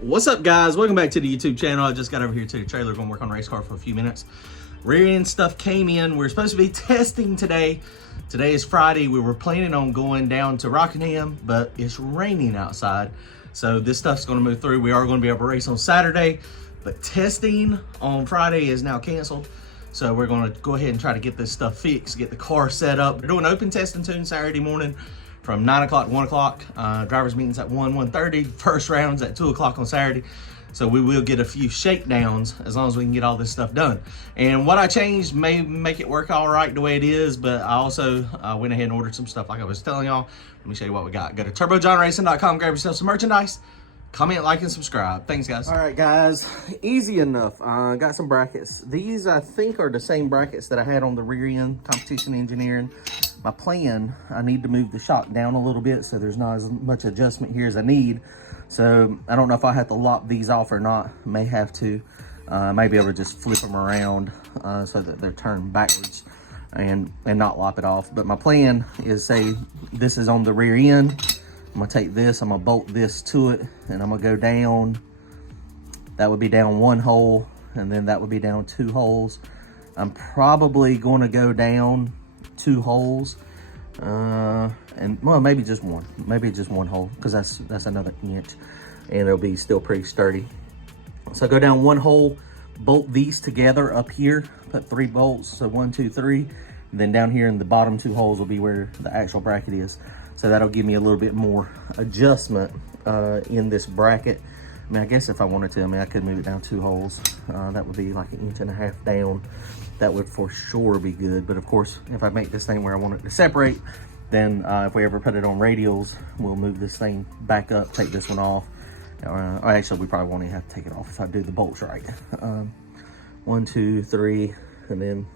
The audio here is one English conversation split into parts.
What's up, guys? Welcome back to the YouTube channel. I just got over here to the trailer, going to work on the race car for a few minutes. Rear end stuff came in. We're supposed to be testing today. Today is Friday. We were planning on going down to Rockingham, but it's raining outside. So this stuff's going to move through. We are going to be able to race on Saturday, but testing on Friday is now canceled. So we're going to go ahead and try to get this stuff fixed, get the car set up. We're doing open test and tune Saturday morning from 9 o'clock to 1 o'clock. Drivers meetings at 1:30. First rounds at 2 o'clock on Saturday. So we will get a few shakedowns as long as we can get all this stuff done. And what I changed may make it work all right the way it is, but I also went ahead and ordered some stuff like I was telling y'all. Let me show you what we got. Go to turbojohnracing.com, grab yourself some merchandise. Comment, like, and subscribe. Thanks, guys. All right, guys, easy enough. Got some brackets. These, I think, are the same brackets that I had on the rear end, competition engineering. My plan, I need to move the shock down a little bit so there's not as much adjustment here as I need. So I don't know if I have to lop these off or not. May have to. May be able to just flip them around so that they're turned backwards and not lop it off. But my plan is, say this is on the rear end. I'm gonna take this, I'm gonna bolt this to it, and I'm gonna go down. That would be down one hole, and then that would be down two holes. I'm probably gonna go down two holes, and well, maybe just one hole, because that's another inch, and it'll be still pretty sturdy. So go down one hole, bolt these together up here, put 3 bolts, so 1, 2, 3, and then down here in the bottom 2 holes will be where the actual bracket is. So that'll give me a little bit more adjustment in this bracket. I mean, I guess if I wanted to, I could move it down 2 holes. That would be like 1.5 inches down. That would for sure be good. But of course, if I make this thing where I want it to separate, then if we ever put it on radials, we'll move this thing back up, take this one off. Or actually, we probably won't even have to take it off if I do the bolts right. 1, 2, 3, and then,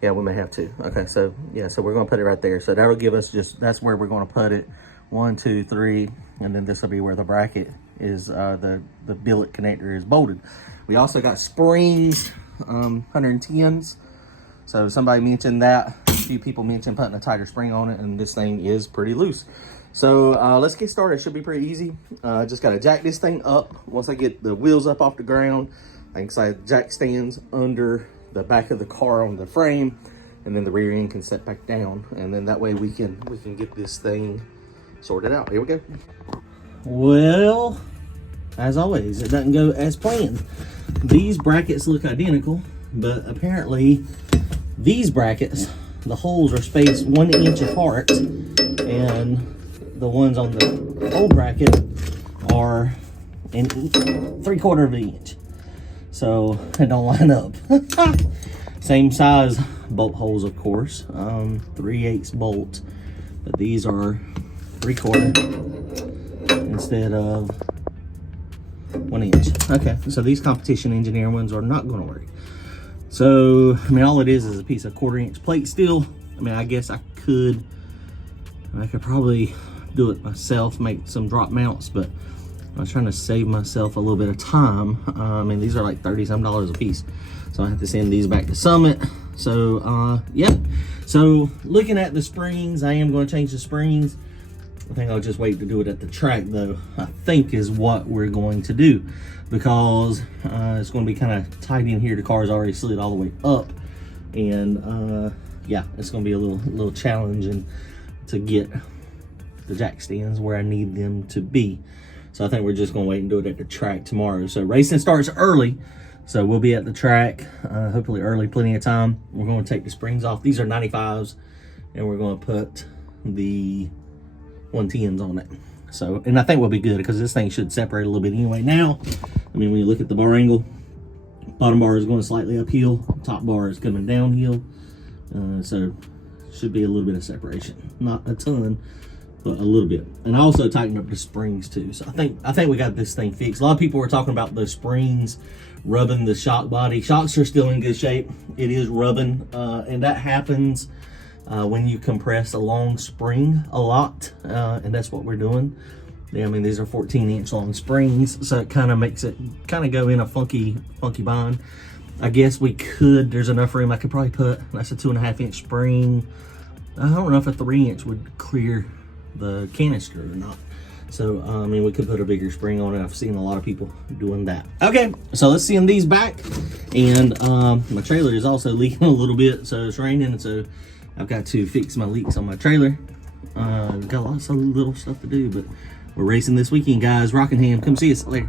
yeah, we may have to. Okay, so yeah, so we're gonna put it right there. So that'll give us that's where we're gonna put it. 1, 2, 3, and then this will be where the bracket is, the billet connector is bolted. We also got springs, 110s. So somebody mentioned that. A few people mentioned putting a tighter spring on it, and this thing is pretty loose. So let's get started. It should be pretty easy. Just gotta jack this thing up. Once I get the wheels up off the ground, I can slide jack stands under the back of the car on the frame, and then the rear end can set back down, and then that way we can get this thing sorted out. Here we go. Well, as always, it doesn't go as planned. These brackets look identical, but apparently these brackets, the holes are spaced 1 inch apart, and the ones on the old bracket are 3/4 of an inch. So it don't line up. Same size bolt holes, of course, 3/8 bolt, but these are 3/4 instead of 1 inch. Okay, so these competition engineering ones are not going to work. So I mean, all it is a piece of 1/4 inch plate steel. I mean, I guess I could probably do it myself, make some drop mounts, but I was trying to save myself a little bit of time. I mean, these are like $30-some a piece. So I have to send these back to Summit. So, yeah. So looking at the springs, I am going to change the springs. I think I'll just wait to do it at the track, though, I think is what we're going to do. Because it's going to be kind of tight in here. The car's already slid all the way up. And, yeah, it's going to be a little challenging to get the jack stands where I need them to be. So I think we're just gonna wait and do it at the track tomorrow. So racing starts early, so we'll be at the track, hopefully early, plenty of time. We're gonna take the springs off. These are 95s, and we're gonna put the 110s on it. So, and I think we'll be good because this thing should separate a little bit anyway. Now, I mean, when you look at the bar angle, bottom bar is going slightly uphill, top bar is coming downhill. So should be a little bit of separation, not a ton, but a little bit. And I also tightened up the springs too. So I think we got this thing fixed. A lot of people were talking about the springs rubbing the shock body. Shocks are still in good shape. It is rubbing, and that happens when you compress a long spring a lot, and that's what we're doing. Yeah, I mean, these are 14-inch long springs, so it kind of makes it kind of go in a funky bind. I guess we could, there's enough room, I could probably put, that's a 2.5-inch spring. I don't know if a 3-inch would clear the canister or not. So, I mean, we could put a bigger spring on it. I've seen a lot of people doing that. Okay, so let's send these back. And my trailer is also leaking a little bit, so it's raining. So I've got to fix my leaks on my trailer. Got lots of little stuff to do, but we're racing this weekend, guys. Rockingham, come see us later.